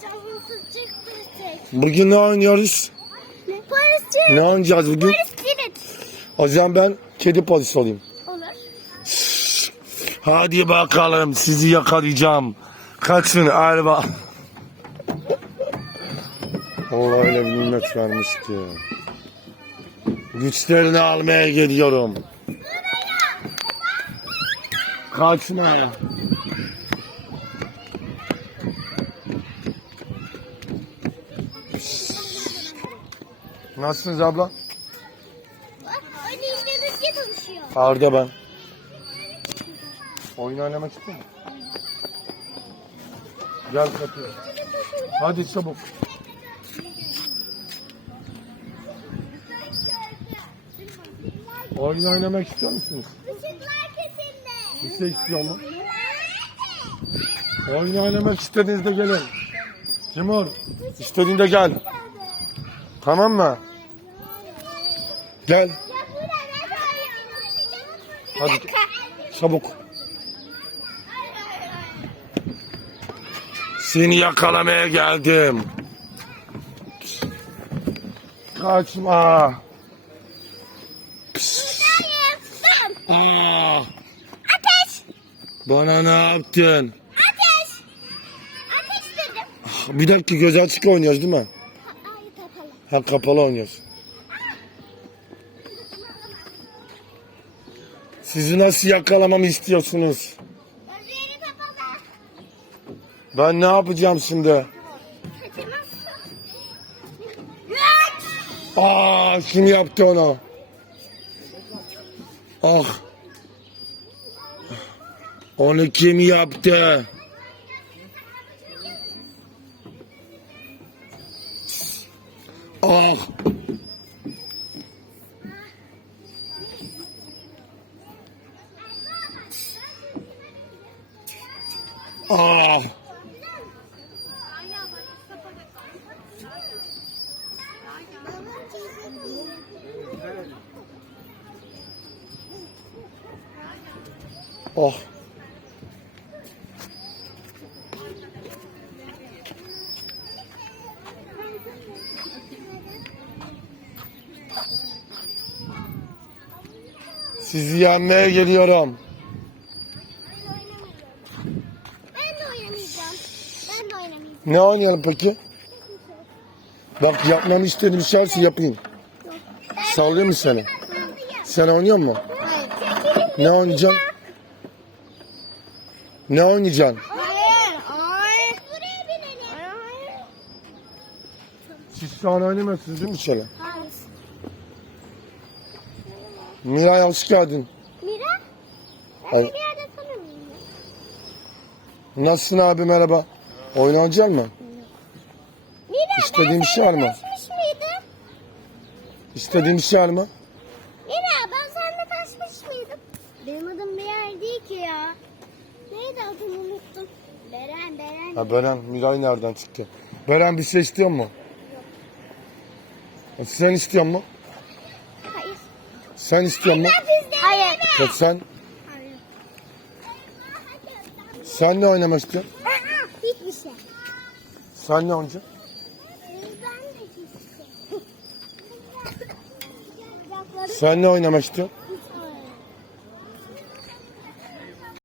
Çıktı. Bugün ne oynuyoruz? Polisçi. Ne oynayacağız bugün? Polis kilit. O zaman ben kedi polisi olayım. Olur. Hadi bakalım sizi yakalayacağım. Kaçın araba. Allah öyle bir nimet vermiş ki. Güçlerini almaya geliyorum. Kaçma ya. Nasılsınız abla? Öyle işte düzgün konuşuyor. Arda ben. Oyun oynamak istiyor musun? Gel kapıya. Hadi çabuk. Oyun oynamak istiyor musunuz? Işıklar kesildi. Bir şey istiyor mu? Oyun oynamak istediğinizde gelin. Timur, istediğinde gel. Tamam mı? Gel. Hadi. Çabuk. Seni yakalamaya geldim. Kaçma. Aa, Ateş. bana ne yaptın? Ateş. Ateş dedim. Bir dakika göz açık oynuyoruz değil mi? Ay kapalı. Ha kapalı oynuyoruz. Sizi nasıl yakalamamı istiyorsunuz? Ben ne yapacağım şimdi? Aa kim yaptı onu? Ah. Onu kim yaptı? Ah. Ah. Oh. Sizi yenmeye geliyorum. Ne oynayalım peki? Bak yapmamı istediğim şey varsa yapayım. Sallıyor mu seni? Sen oynuyor musun? Hayır. Ne oynayacaksın? Ne oynayacaksın? Siz şu an oynamıyorsunuz değil mi? Hayır. Miray hoş geldin. Mira? Ben Hayır. bir yerde tanımıyorum. Nasılsın abi merhaba? Oynayacak mı? Mira İstediğin bir şey var mı? mıydım? İstediğin bir şey var mı? Mira ben seninle taşmış mıydım? Benim adım bir yer değil ki ya. Neydi adını unuttum. Beren Beren. Ha Beren, Miray nereden çıktı? Beren bir şey istiyor mu? E, Sen istiyor mu? Hayır. Sen istiyor mu? Hayır. Sen, Hayır. sen ne oynamak istiyorsun? Sen ne şey. Sen ne oynamak istiyorsun?